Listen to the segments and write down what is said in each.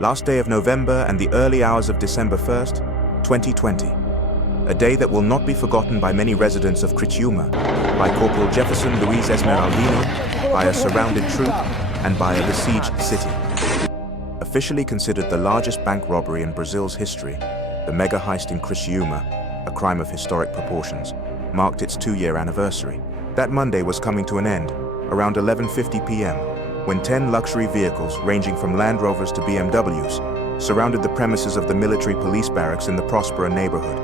Last day of November and the early hours of December 1st, 2020. A day that will not be forgotten by many residents of Criciúma, by Corporal Jefferson Luis Esmeraldino, by a surrounded troop, and by a besieged city. Officially considered the largest bank robbery in Brazil's history, the mega heist in Criciúma, a crime of historic proportions, marked its 2-year anniversary. That Monday was coming to an end, around 11:50 p.m., when 10 luxury vehicles ranging from Land Rovers to BMWs surrounded the premises of the military police barracks in the Próspera neighborhood.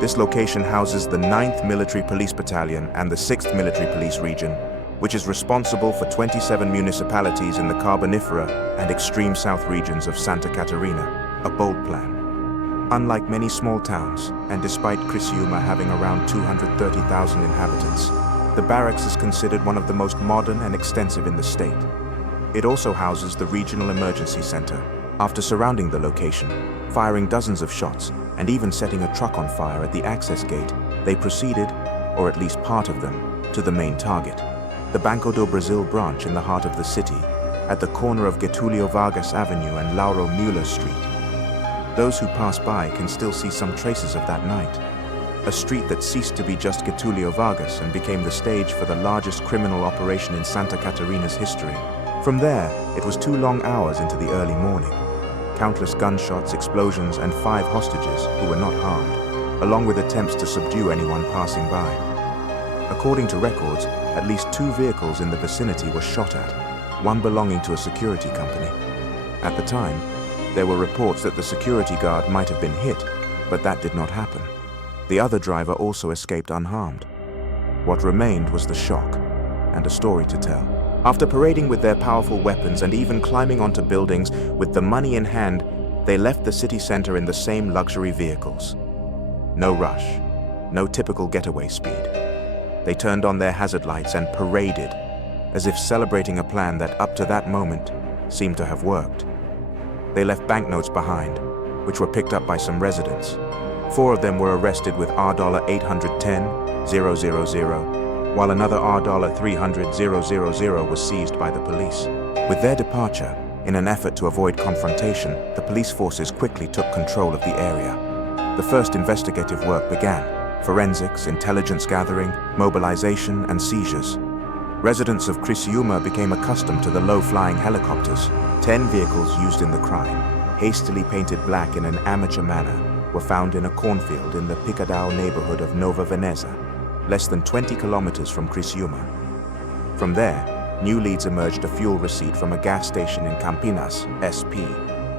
This location houses the 9th Military Police Battalion and the 6th Military Police Region, which is responsible for 27 municipalities in the Carbonifera and extreme south regions of Santa Catarina. A bold plan. Unlike many small towns, and despite Criciúma having around 230,000 inhabitants, the barracks is considered one of the most modern and extensive in the state. It also houses the Regional Emergency Center. After surrounding the location, firing dozens of shots, and even setting a truck on fire at the access gate, they proceeded, or at least part of them, to the main target, the Banco do Brasil branch in the heart of the city, at the corner of Getúlio Vargas Avenue and Lauro Müller Street. Those who pass by can still see some traces of that night. A street that ceased to be just Getúlio Vargas and became the stage for the largest criminal operation in Santa Catarina's history. From there, it was 2 long hours into the early morning. Countless gunshots, explosions, and 5 hostages who were not harmed, along with attempts to subdue anyone passing by. According to records, at least 2 vehicles in the vicinity were shot at, one belonging to a security company. At the time, there were reports that the security guard might have been hit, but that did not happen. The other driver also escaped unharmed. What remained was the shock, and a story to tell. After parading with their powerful weapons and even climbing onto buildings with the money in hand, they left the city center in the same luxury vehicles. No rush, no typical getaway speed. They turned on their hazard lights and paraded, as if celebrating a plan that up to that moment seemed to have worked. They left banknotes behind, which were picked up by some residents. 4 of them were arrested with R$810,000, while another R$300,000 was seized by the police. With their departure, in an effort to avoid confrontation, the police forces quickly took control of the area. The first investigative work began: forensics, intelligence gathering, mobilization, and seizures. Residents of Criciúma became accustomed to the low-flying helicopters. 10 vehicles used in the crime, hastily painted black in an amateur manner, were found in a cornfield in the Picadão neighborhood of Nova Veneza, less than 20 kilometers from Criciúma. From there, new leads emerged: a fuel receipt from a gas station in Campinas, SP,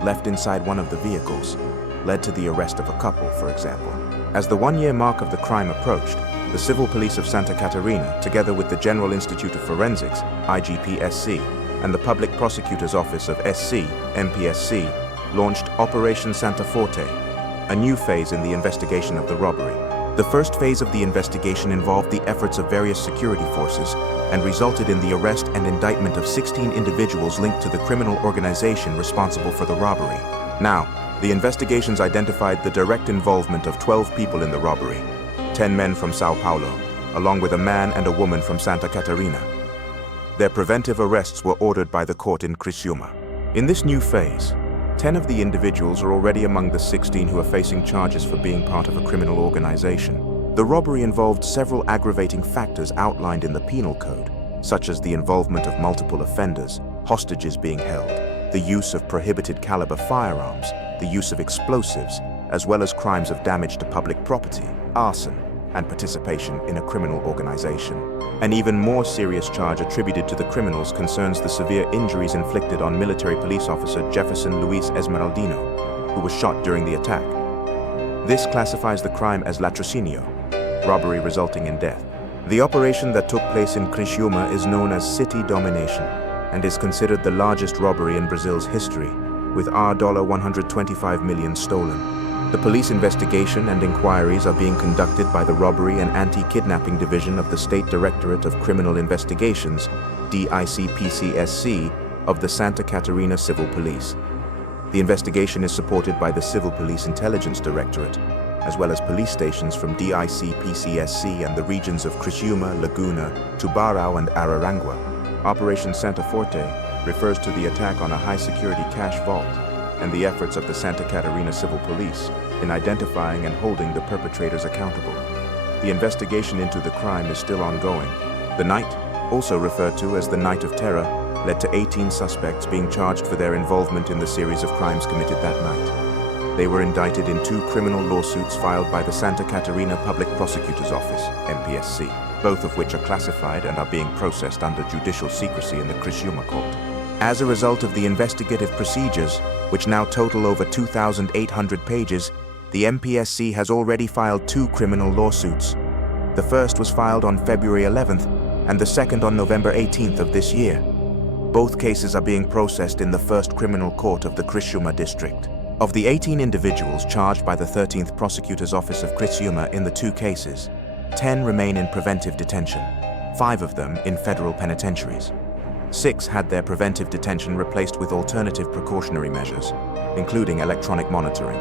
left inside one of the vehicles, led to the arrest of a couple, for example. As the 1-year mark of the crime approached, the Civil Police of Santa Catarina, together with the General Institute of Forensics, IGP-SC, and the Public Prosecutor's Office of SC, MPSC, launched Operation Santa Forte, a new phase in the investigation of the robbery. The first phase of the investigation involved the efforts of various security forces and resulted in the arrest and indictment of 16 individuals linked to the criminal organization responsible for the robbery. Now, the investigations identified the direct involvement of 12 people in the robbery, 10 men from São Paulo, along with a man and a woman from Santa Catarina. Their preventive arrests were ordered by the court in Criciúma. In this new phase, 10 of the individuals are already among the 16 who are facing charges for being part of a criminal organization. The robbery involved several aggravating factors outlined in the penal code, such as the involvement of multiple offenders, hostages being held, the use of prohibited caliber firearms, the use of explosives, as well as crimes of damage to public property, arson, and participation in a criminal organization. An even more serious charge attributed to the criminals concerns the severe injuries inflicted on military police officer Jefferson Luis Esmeraldino, who was shot during the attack. This classifies the crime as latrocínio, robbery resulting in death. The operation that took place in Criciúma is known as city domination and is considered the largest robbery in Brazil's history, with R$125 million stolen. The police investigation and inquiries are being conducted by the Robbery and Anti-Kidnapping Division of the State Directorate of Criminal Investigations, DICPCSC, of the Santa Catarina Civil Police. The investigation is supported by the Civil Police Intelligence Directorate, as well as police stations from DICPCSC and the regions of Criciúma, Laguna, Tubarão, and Araranguá. Operation Santa Forte refers to the attack on a high-security cash vault, and the efforts of the Santa Catarina Civil Police in identifying and holding the perpetrators accountable. The investigation into the crime is still ongoing. The night, also referred to as the Night of Terror, led to 18 suspects being charged for their involvement in the series of crimes committed that night. They were indicted in 2 criminal lawsuits filed by the Santa Catarina Public Prosecutor's Office, MPSC, both of which are classified and are being processed under judicial secrecy in the Criciúma court. As a result of the investigative procedures, which now total over 2,800 pages, the MPSC has already filed 2 criminal lawsuits. The first was filed on February 11th and the second on November 18th of this year. Both cases are being processed in the First Criminal Court of the Criciúma district. Of the 18 individuals charged by the 13th Prosecutor's Office of Criciúma in the 2 cases, 10 remain in preventive detention, 5 of them in federal penitentiaries. 6 had their preventive detention replaced with alternative precautionary measures, including electronic monitoring.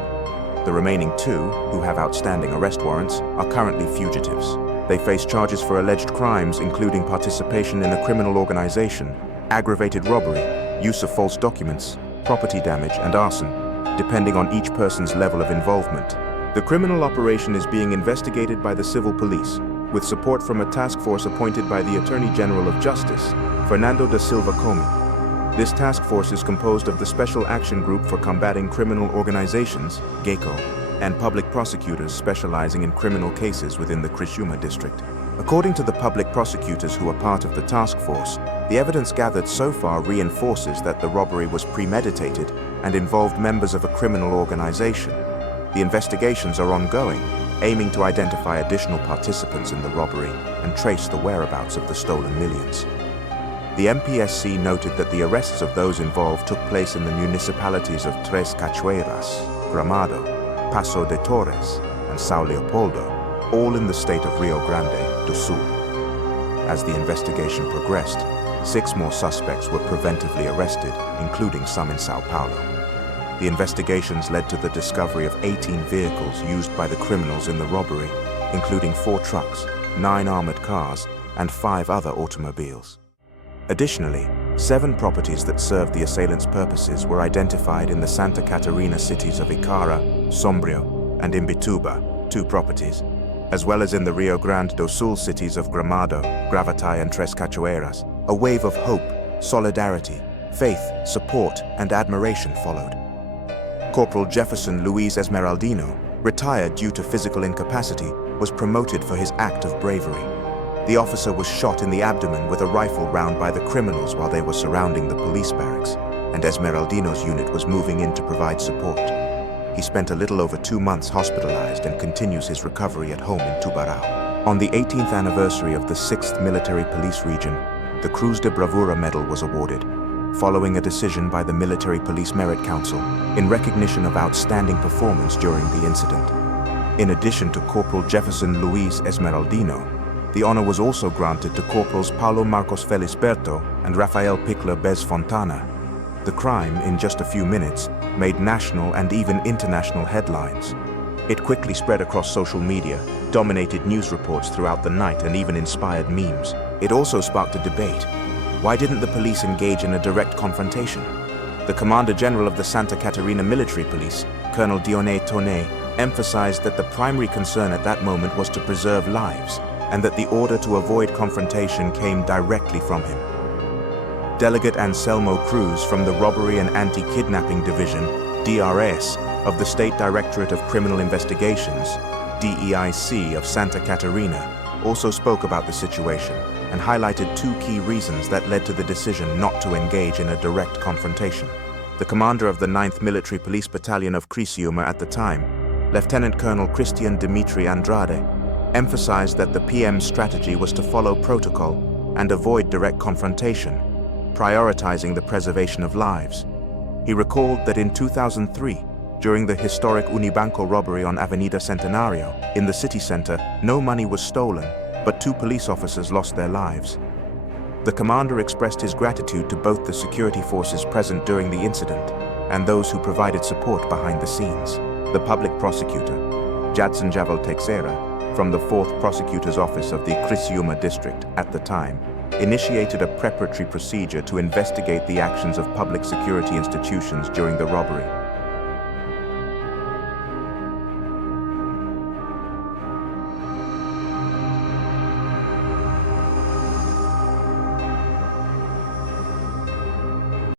The remaining 2, who have outstanding arrest warrants, are currently fugitives. They face charges for alleged crimes including participation in a criminal organization, aggravated robbery, use of false documents, property damage, and arson, depending on each person's level of involvement. The criminal operation is being investigated by the civil police, with support from a task force appointed by the Attorney General of Justice, Fernando da Silva Comi. This task force is composed of the Special Action Group for Combating Criminal Organizations, GECO, and public prosecutors specializing in criminal cases within the Criciúma district. According to the public prosecutors who are part of the task force, the evidence gathered so far reinforces that the robbery was premeditated and involved members of a criminal organization. The investigations are ongoing, aiming to identify additional participants in the robbery and trace the whereabouts of the stolen millions. The MPSC noted that the arrests of those involved took place in the municipalities of Tres Cachoeiras, Gramado, Paso de Torres, and São Leopoldo, all in the state of Rio Grande do Sul. As the investigation progressed, 6 more suspects were preventively arrested, including some in São Paulo. The investigations led to the discovery of 18 vehicles used by the criminals in the robbery, including 4 trucks, 9 armored cars, and 5 other automobiles. Additionally, 7 properties that served the assailants' purposes were identified in the Santa Catarina cities of Icara, Sombrio, and Imbituba, 2 properties, as well as in the Rio Grande do Sul cities of Gramado, Gravataí, and Tres Cachoeiras. A wave of hope, solidarity, faith, support, and admiration followed. Corporal Jefferson Luis Esmeraldino, retired due to physical incapacity, was promoted for his act of bravery. The officer was shot in the abdomen with a rifle round by the criminals while they were surrounding the police barracks, and Esmeraldino's unit was moving in to provide support. He spent a little over 2 months hospitalized and continues his recovery at home in Tubarão. On the 18th anniversary of the 6th Military Police Region, the Cruz de Bravura Medal was awarded, following a decision by the Military Police Merit Council in recognition of outstanding performance during the incident. In addition to Corporal Jefferson Luis Esmeraldino, the honor was also granted to Corporals Paulo Marcos Felisberto and Rafael Pickler Bez Fontana. The crime, in just a few minutes, made national and even international headlines. It quickly spread across social media, dominated news reports throughout the night, and even inspired memes. It also sparked a debate. Why didn't the police engage in a direct confrontation? The Commander General of the Santa Catarina Military Police, Colonel Dioné Tonné, emphasized that the primary concern at that moment was to preserve lives, and that the order to avoid confrontation came directly from him. Delegate Anselmo Cruz from the Robbery and Anti-Kidnapping Division, DRS, of the State Directorate of Criminal Investigations, DEIC, of Santa Catarina, also spoke about the situation and highlighted 2 key reasons that led to the decision not to engage in a direct confrontation. The commander of the 9th Military Police Battalion of Criciúma at the time, Lieutenant Colonel Christian Dimitri Andrade, emphasized that the PM's strategy was to follow protocol and avoid direct confrontation, prioritizing the preservation of lives. He recalled that in 2003, during the historic Unibanco robbery on Avenida Centenario in the city center, no money was stolen, but 2 police officers lost their lives. The commander expressed his gratitude to both the security forces present during the incident and those who provided support behind the scenes. The public prosecutor, Jadson Javel Teixeira, from the 4th Prosecutor's Office of the Criciúma district at the time, initiated a preparatory procedure to investigate the actions of public security institutions during the robbery.